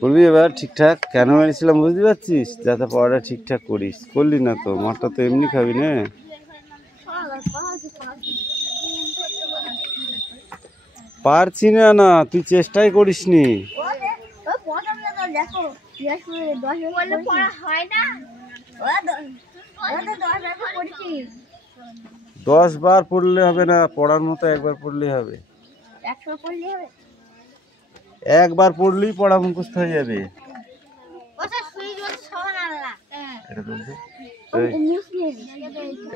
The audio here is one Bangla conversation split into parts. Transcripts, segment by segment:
বলবি এবার ঠিকঠাক কেন মেরেছিলাম বুঝতে পারছিস? যাতে পড়াটা ঠিকঠাক করিস। করলি না তো, মাঠটা তো এমনি খাবি না। পারছি না, না তুই চেষ্টাই করিসনি। 10 বার পড়লে হবে না, পড়ার মতো একবার পড়লেই হবে। একবার পড়লেই পড়া মুখস্থ হয়ে যাবে।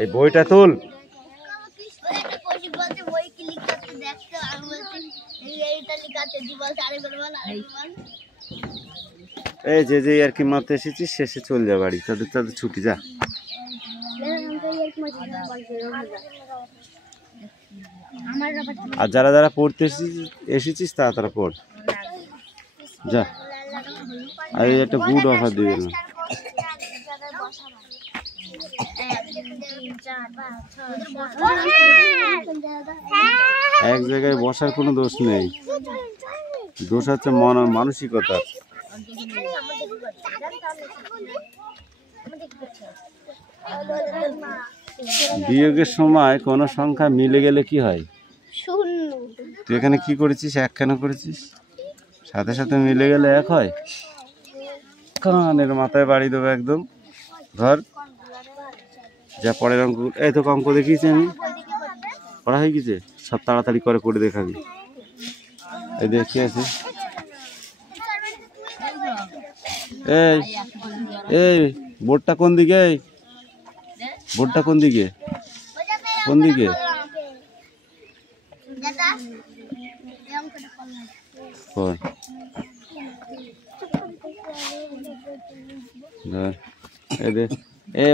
এই বইটা তোল। এই যে আর কি মারতে এসেছিস, শেষে চল যা বাড়ি, তাদের ছুটি যা। আর যারা যারা পড়তে এসেছিস তারা পড় যা। আর একটা গুড অফার দিয়ে দিলাম। এক জায়গায় বসার কোনো দোষ নেই, দোষ হচ্ছে মানসিকতা। বিয়োগের সময় কোনো সংখ্যা মিলে গেলে কি হয়? তুই এখানে কি করেছিস? এক কেন করেছিস? সাথে সাথে মিলে গেলে এক হয়? কানের মাথায় বাড়ি দেবো একদম। ধর যা পরের অঙ্ক, এই তো অঙ্ক দেখিয়েছি আমি, পড়া হয়ে গেছে, সব তাড়াতাড়ি করে দেখাবি। এই দেখ কি আছে। এই বোর্ডটা কোন দিকে? বোর্ডটা কোন দিকে? কোন দিকে?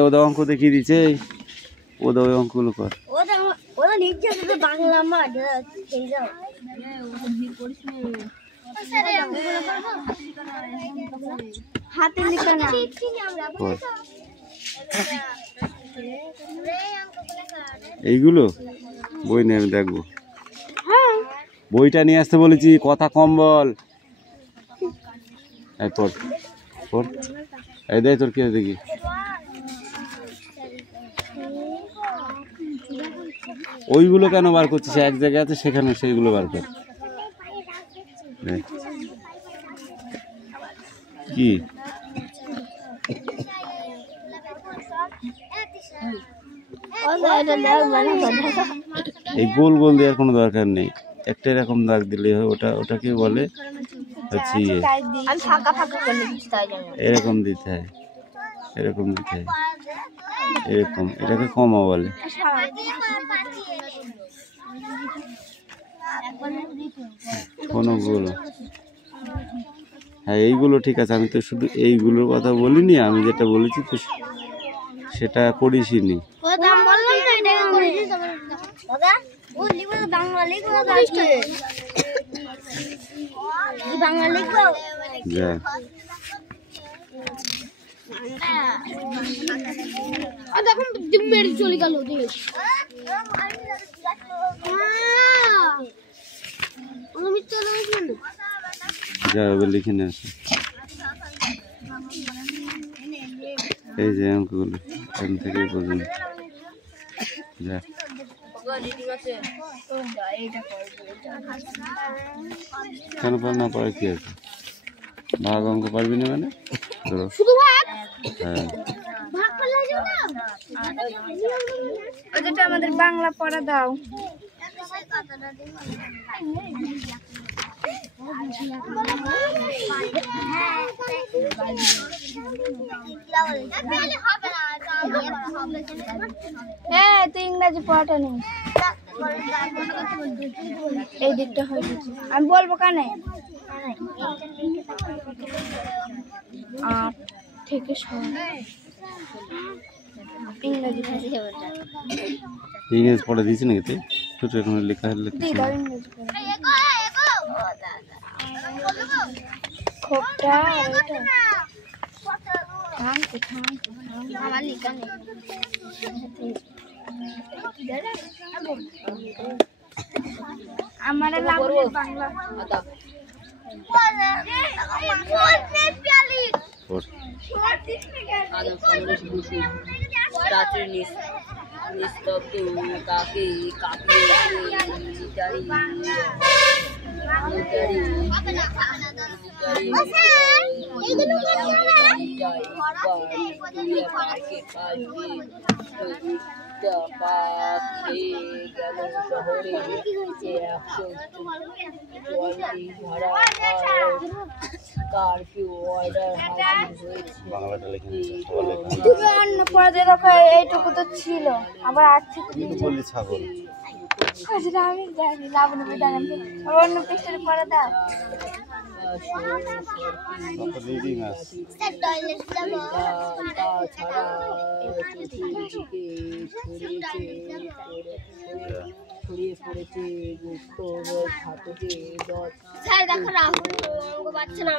ওদের অঙ্ক দেখিয়ে দিচ্ছে, ওদের ওই অঙ্কগুলো কর। এইগুলো বই নিয়ে আমি দেখবো। বইটা নিয়ে আসতে বলেছি, কথা কম বল। এই দেখ তোর কি দেখি। ওইগুলো কেন বার করছিস? এক জায়গায় আছে সেখানে, সেইগুলো বার কর। কি এই গোল গোল দেওয়ার কোনো দরকার নেই, একটা এরকম দাগ দিলে হয়। ওটাকে বলে হচ্ছে এরকম দিতে হয়, এরকম দিতে হয়, এরকম। এটাকে কমা বলে। কোনগুলো? হ্যাঁ এইগুলো ঠিক আছে, আমি তো শুধু এইগুলোর কথা বলিনি, আমি যেটা বলেছি তো সেটা করিসনি। চলে গেল লিখে নিয়ে আসে। এই যে অঙ্কগুলো এখান থেকে পর্যন্ত যা। কেন পার না পারে কি আছে? ভাগ অঙ্ক পারবি না মানে? ধরো হ্যাঁ, আমাদের বাংলা পড়া দাও। হ্যাঁ তুই ইংরাজি পড়াটা নেই, এই দিকটা হয়ে গেছে। আমি বলবো কানে 8 থেকে 6 ইংরাজি ইংরেজি পড়া দিয়েছি নাকি? ছোট এখন লেখা হলে খোপটা আমার লিখা নেই। আমার বাংলা বাংলাটা লিখে তুমি অন্য পড়াতে রাখো, এইটুকু তো ছিল, আবার 8 থেকে বললি ছাগল। সেটা আমি জানি, লাবণ জানাবো, আবার অন্য পৃষ্ঠার পড়া দাও। রিডিং আছে। ছড়িয়ে পড়েছে গুপ্ত ছাতুকে স্যার দেখো রাহুল বাচ্চা না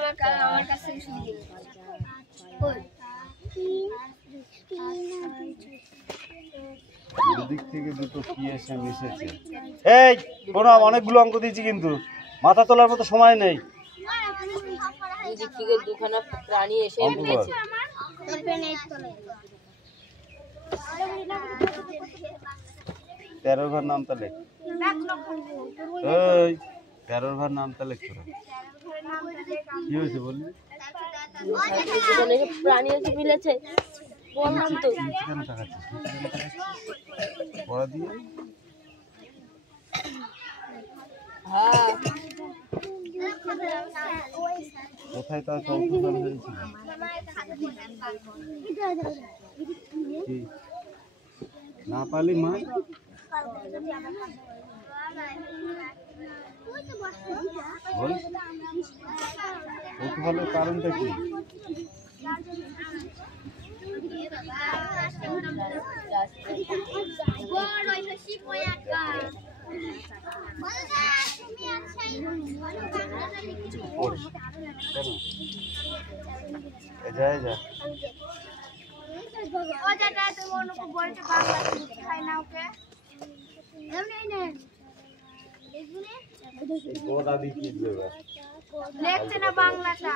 আমার কাছে শুনি। দুদিক থেকে দুটো কি এসে মিশেছে। এই শোনো, অনেকগুলো অঙ্ক দিয়েছি কিন্তু মাথা তোলার মতো সময় নেই। দুদিক থেকে দুখানা প্রাণী এসে অঙ্ক কর। মিলেছে। 13 ঘর নামটা লেখ। এই 13 ঘর নামটা লেখ তোরা। কি হয়েছে বললি? দুখানা এসে প্রাণী এসে মিলেছে বললাম তো। কেন তাকাচ্ছিস? পড়া দিয়ে হ্যাঁ কোথায় তার কৌতূহল হয়েছিল? কি? না পালি মা? বল, কৌতূহলের কারণটা কি? যা যা লেখছে না বাংলাটা।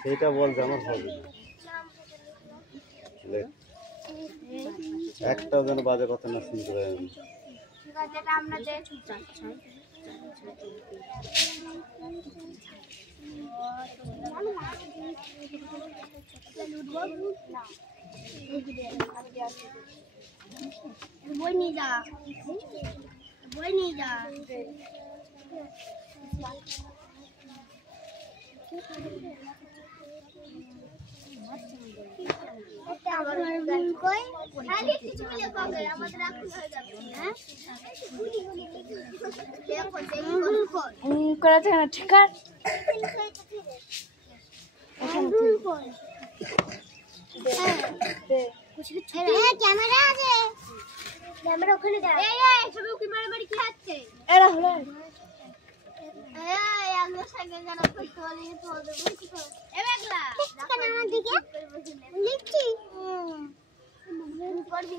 সেইটা বল যে আমার হবে একটা যেন বাজে কথা না শুনতে পাই আমি। ঠিক আছে, এটা আমরা দেখি। বই নিয়ে যা, বই নিয়ে যা। করেছে না, ঠিক আছে। ক্যামেরা আছে, ক্যামেরা ওখানে দাও। এই ছবি উকি মারে মারি কি হচ্ছে? এরা হলো এই আমরা সাইকেল জানা করতে বলি তো ওদের বলছি তো এ মেঘলা দেখো আমার দিকে লিখছি করবি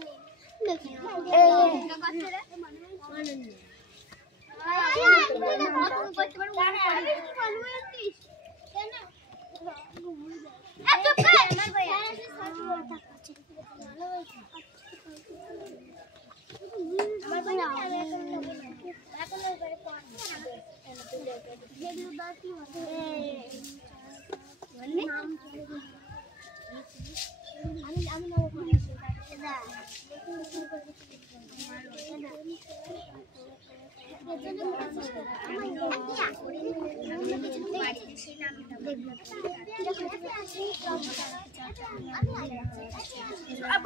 দেখি এই এটা করতে রে মানে নি করতে পারবো কেন এত কর আমার ভাই আছে সব কথা করছে ভালো হয়েছে আমার ভাই এখন করে কোন যেগুলো বাকি হবে নাম আমি নাও দাদা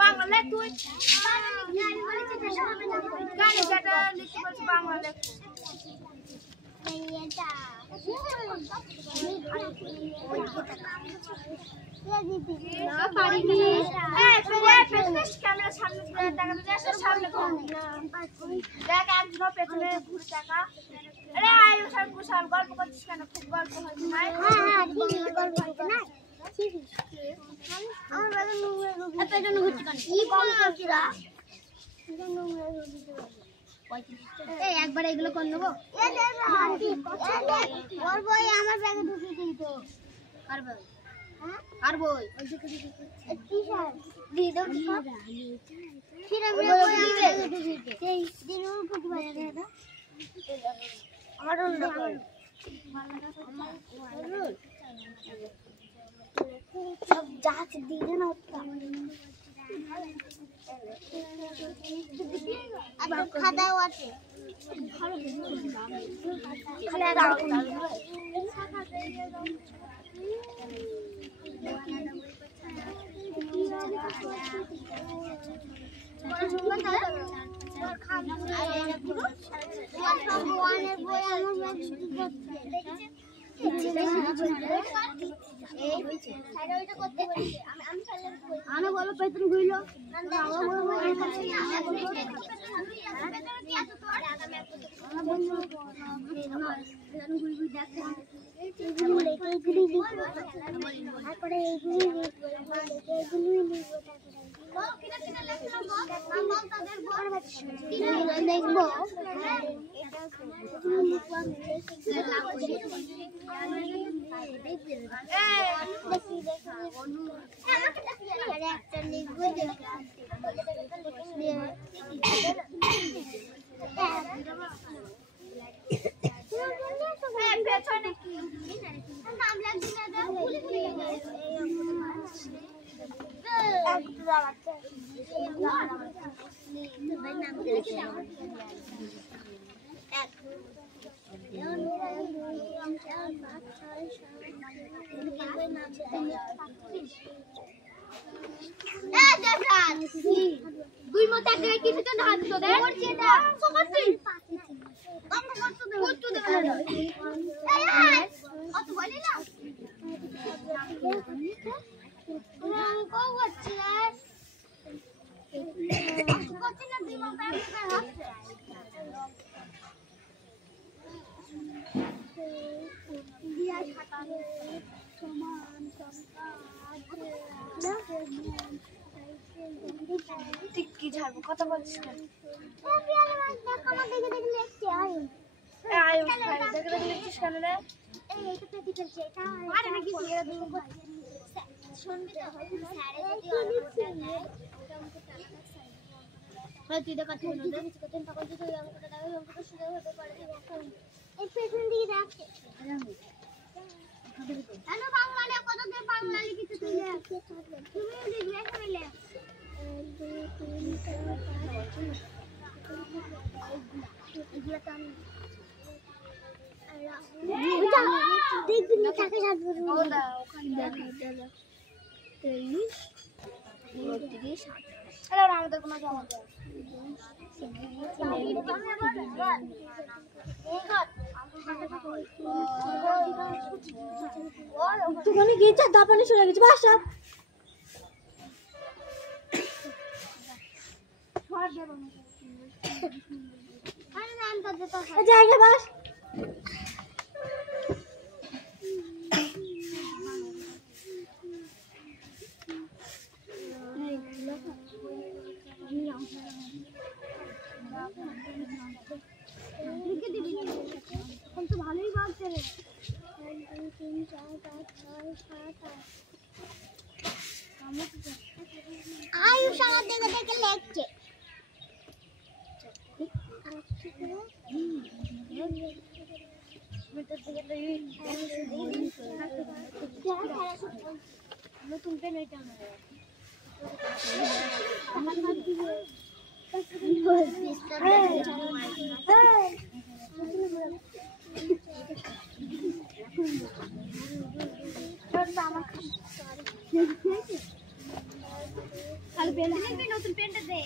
বাংলা তুই গানে যেটা লিখতে বলছি বাংলা লেখ না পারিনি। ক্যামেরা সামনে দেখাতে যাস, সামনে দেখ একজন পেছনে ঘুরে টাকা। আরে আয় ওখানে কুশাল গল্প করছিস কেন? খুব গল্প হচ্ছে না। হ্যাঁ ঠিক গল্প হচ্ছে না। আমার বাবা নোংরা রোগী পেছনে ঘুরছে কেন? কি গল্প করছিরা? এই একবার এগুলো করে নেবো। ওর বই আমার ব্যাগে ঢুকিয়ে দিই তো। আর বই? হ্যাঁ আর বই? ওই যে কি স্যার দিয়ে দাও কি সব? কিরা বই দিবে? এই দিনও ফুটবল খেলে দাও। আমার রোল দেখো। সব জাহাজ দিয়ে না ওটা। আর খাদাও আছে। খালে দাও। আমি বলো পেছন ঘুরল তারপরে দেখবো একটা লিখবো নাম লাগছে না দুই মত এক জায়গায় কিছু না হাত তো দেখ অত বলি না কি ঝাড়বো কথা বলছিস তুই দেখাচ্ছি বাংলা কত বাংলা লিখেছে তুমি লিখবে আমাদের কোনো জমা দোকানে গিয়েছে দাপানে চলে গেছে বাসা জায়গা বাস তো ভালোই বাজছে রে 1 2 3 4 5 6 7 8 আয়ুষ আমার দেখে দেখে লেখছে নতুন পেন এটা নতুন পেনটা দে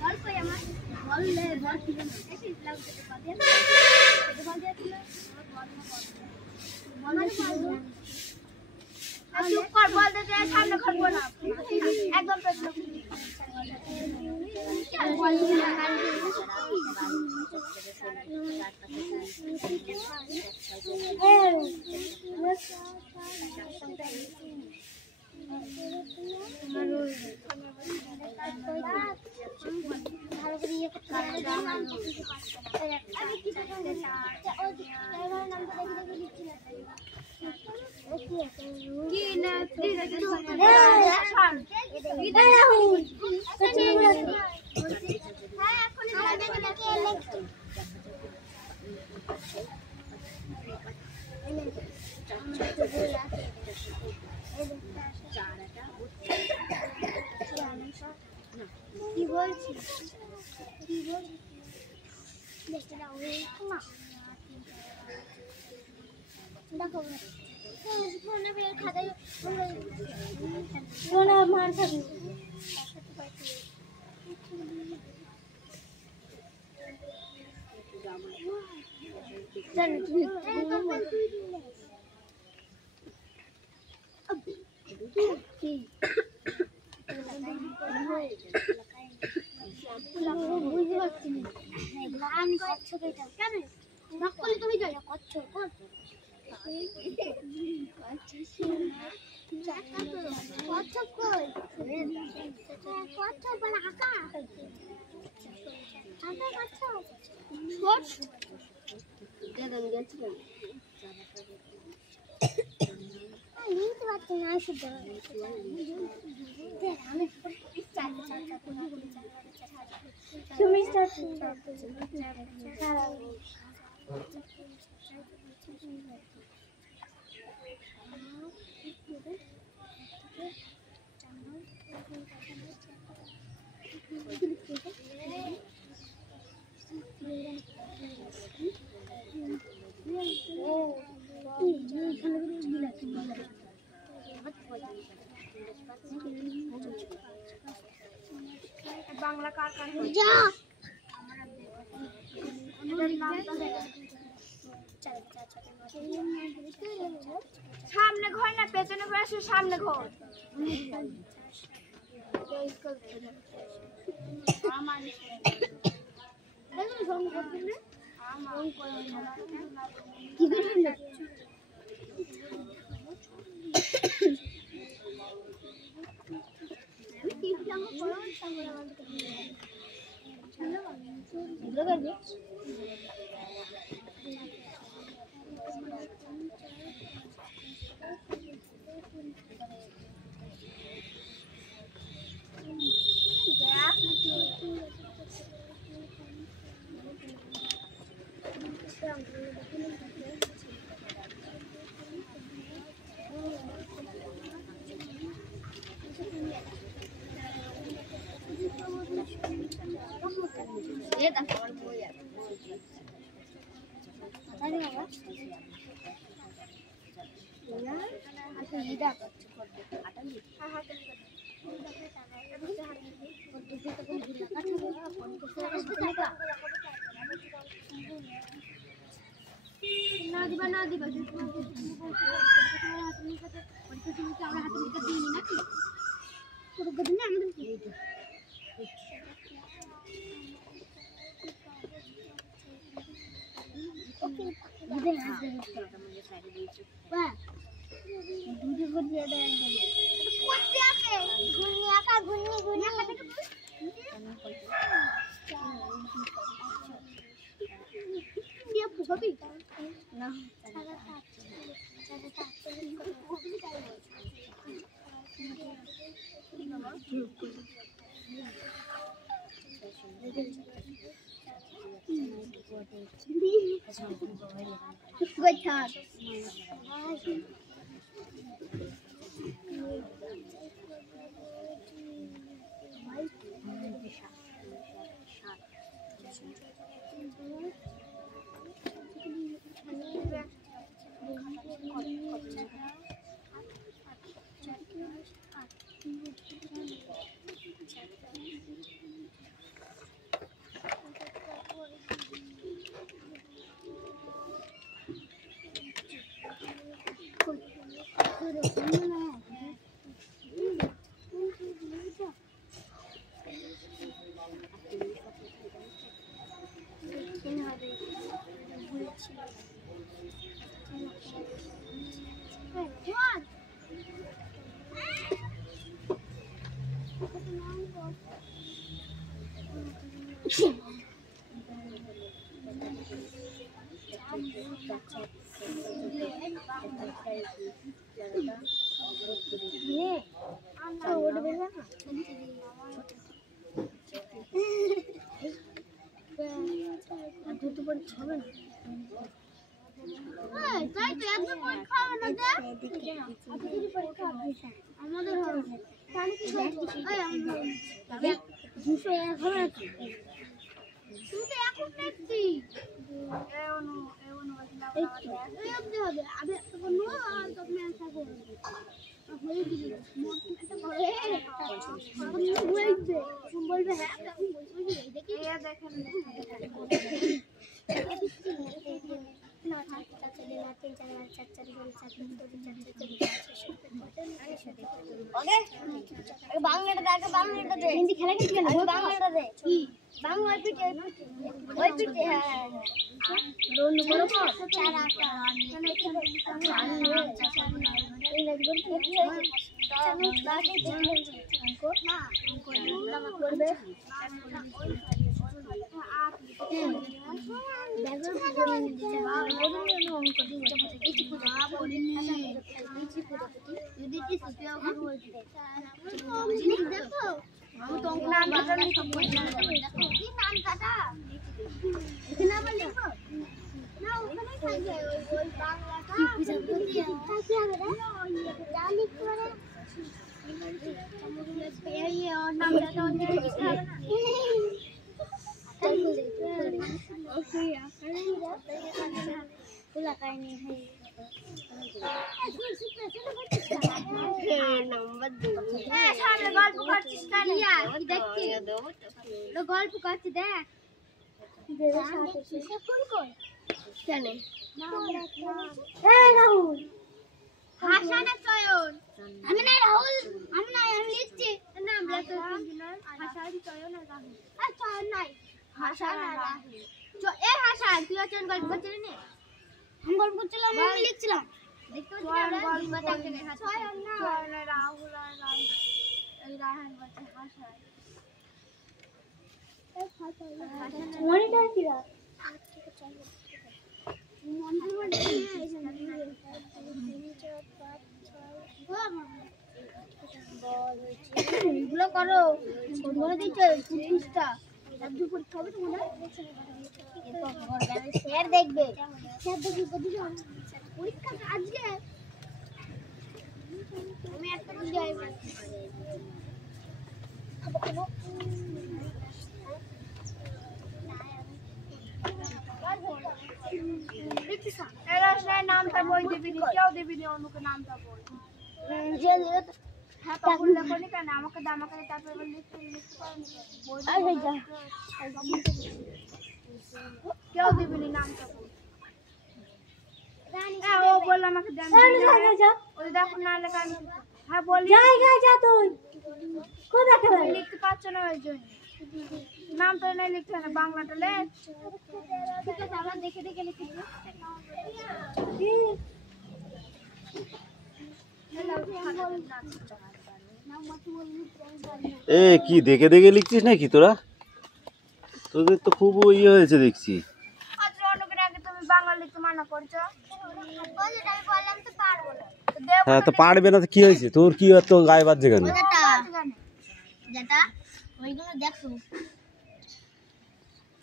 বল কই আমার বল লে বল ছিল না এসে লাগতে পারে পারবো না একদম প্রশ্ন কি বলছিস কি বলছিস দেখো খাতায় মার খাবি বুঝতে পারছি না আমি কচ্ছপ এটা কেন নক করলে তুমি যাও কচ্ছপ কচ্ছপ কই কচ্ছপ বলে আঁকা আঁকা কচ্ছপ নিতে পারছি না শুধু তুমি বাংলা কার কার যা সামনে ঘর না পেছনে ঘর আসে সামনে ঘর আমার কি করবি না দিবা না দিবা আমরা হাতে লিখে দিইনি নাকি পুরো গদিনে আমাদের কি ওকে দিদে না বাহ দুটো গদিনে দেন কোতে আকে ঘুরনি আকা ঘুরনি ঘুরনি ছবি না আমাদের হিন্দি খেলা খেলতে বাংলাটা দে বাংলা পিঠে ওই পিঠে হ্যাঁ রোল বড় চারা গল্প করছি দেখ রাহুল হাসানা চয়ন আমি না রাহুল আমি না আমি লিখছি নাম লেখো হাসান চয়ন আর রাহুল আর চয়ন নাই হাসান আর রাহুল এ হাসান তুই চয়ন গল্প করছিস না আমি গল্প করছিলাম আমি লিখছিলাম দেখতে চয়ন না চয়ন রাহুল আর রাহুল এই রাহান বলছে হাসান মনিটা কি রা এগুলো করো পরীক্ষা হবে তোমাদের স্যার দেখবে পরীক্ষা আজকে আমি একটা যাই নামটা বই দিবি কেউ দিবি অনুকে নামটা বই যে হ্যাঁ তখন লেখনি কেন আমাকে আমাকে তারপরে লিখতে কেউ দিবি নামটা বই ও বলল আমাকে দেন ওই দেখো না লেখা হ্যাঁ বলি যা তুই কোথায় লিখতে পারছো না ওই জন্য নাম তো নাই লিখতে না বাংলাটা লেখ ঠিক আছে আমরা দেখে দেখে লিখি এ কি দেখে দেখে লিখছিস নাকি তোরা? তোদের তো খুব ইয়ে হয়েছে দেখছি। তুমি বাংলা লিখতে মানা করছো হ্যাঁ তো পারবে না তো কি হয়েছে তোর? কি এত গায়ে বাজছে কেন? ওইগুলো দেখো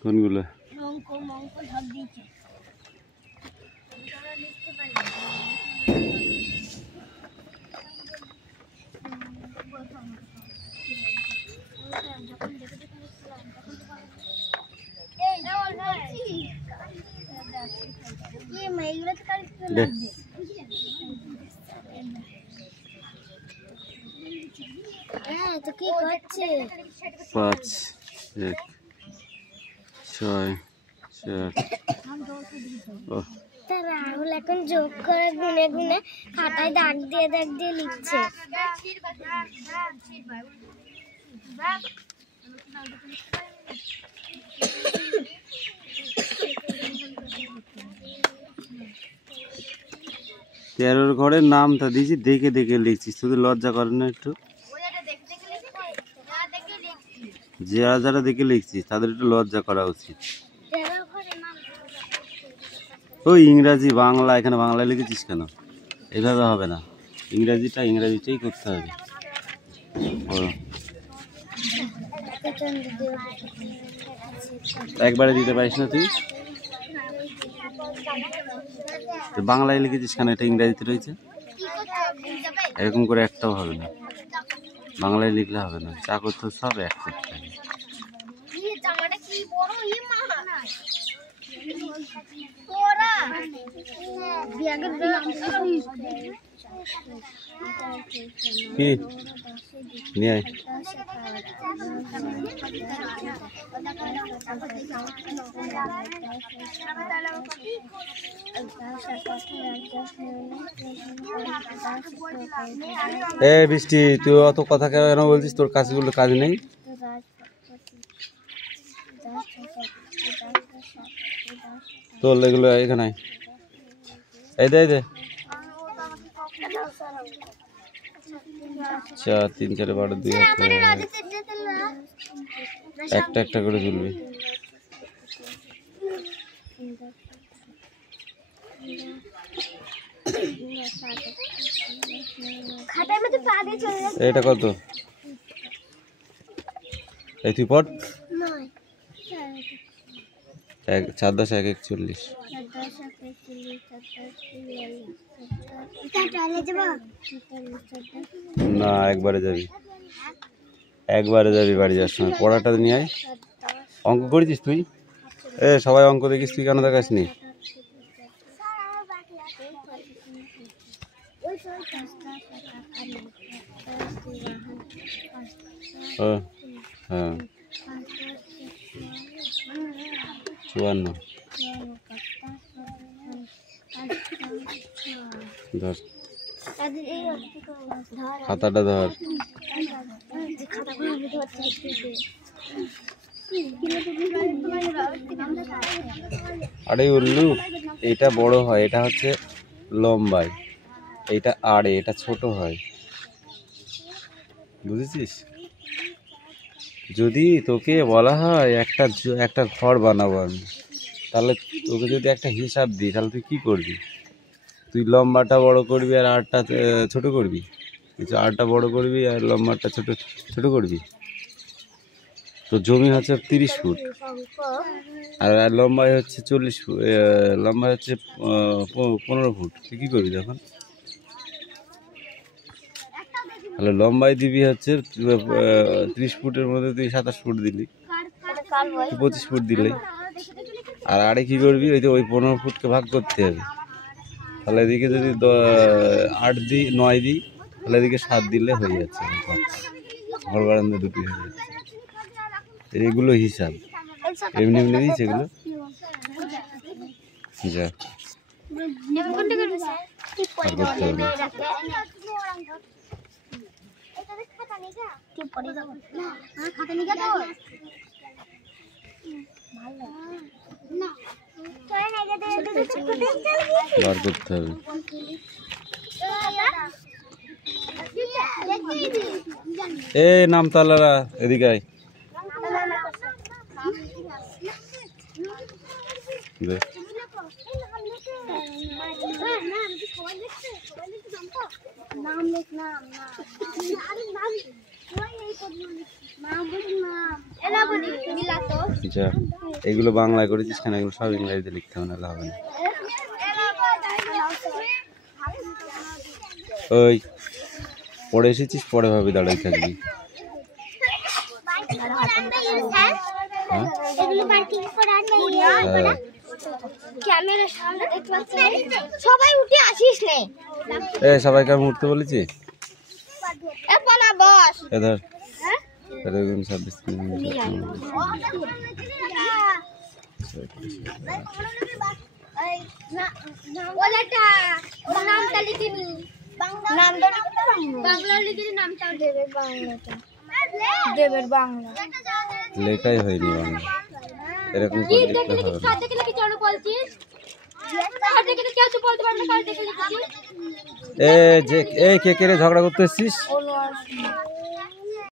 কোনগুলো? অঙ্ক মঙ্ক সব দিয়েছে তো কি করছে 5 1 6 4 রাহুল এখন যোগ করে গুনে গুনে খাতায় দাগ দিয়ে লিখছে তেরোর ঘরের নামটা দিয়েছি দেখে দেখে লিখছিস, তোদের লজ্জা করে না একটু? যারা যারা দেখে লিখছিস তাদের একটু লজ্জা করা উচিত। ওই ইংরাজি বাংলা, এখানে বাংলা লিখেছিস কেন? এইভাবে হবে না, ইংরাজিটাই করতে হবে। একবারে দিতে পারিস না তুই? বাংলায় লিখেছিস কেন? এটা ইংরাজিতে রয়েছে। এরকম করে একটাও হবে না, বাংলায় লিখলে হবে না। যা করতে সব এক করতে হবে। কি নিয়ে আয়। বৃষ্টি, তুই অত কথা কেন বলছিস? তোর কাজগুলো কাজ নেই? তোর এগুলো এখানে এই দে 4 3 4 12 2 একটা করে তুলবি। এটা কত? এই তুই পট 4 10 1 41। না, একবারে যাবি বাড়ি যাওয়ার সময়। পড়াটা নিয়ে আয়। অঙ্ক করেছিস তুই? সবাই অঙ্ক দেখিস, তুই কেন দেখাসনি? হ্যাঁ 54 ধর, খাতাটা ধর। আরে উল্লু, এটা বড় হয়, এটা হচ্ছে লম্বায়, এটা আড়ে, এটা ছোট হয়, বুঝেছিস? যদি তোকে বলা হয় একটা ঘর বানাবো আমি, তাহলে তোকে যদি একটা হিসাব দিই, তাহলে তুই কি করবি? তুই লম্বাটা বড় করবি আর আড়টা ছোট করবি? কিছু আড়টা বড় করবি আর লম্বাটা ছোট করবি? তো জমি হচ্ছে 30 ফুট আর লম্বায় হচ্ছে 40 ফুট, লম্বায় হচ্ছে 15 ফুট। তুই কী করবি তখন? তাহলে লম্বায় দিবি হচ্ছে 30 ফুটের মধ্যে তুই 27 ফুট দিলি, 25 ফুট দিলে। আর আড়ে কী করবি? ওই 15 ফুটকে ভাগ করতে হবে। তাহলে এদিকে যদি 8 দিই 9 দিই, তাহলে এদিকে 7 দিলে হয়ে যাচ্ছে, ঘর বারান্দা দুটি হয়ে যাচ্ছে। এগুলো হিসাব এমনি দিয়েছে এগুলো। যা করতে হবে। বার করতে হবে। নামতালারা এদিকে আয়। এগুলো বাংলায় করেছিস কেন? এগুলো সব ইংরেজিতে লিখতে হবে, নাহলে হবে না। ওই পড়ে এসেছিস, পরে ভাবি দাঁড়াই থাকবি। সবাইকে আমি উঠতে বলেছি। এধর লেখাই হয়নি বাংলা, এরকম করে লিখতে হবে। কে কে রে ঝগড়া করতে এসছিস?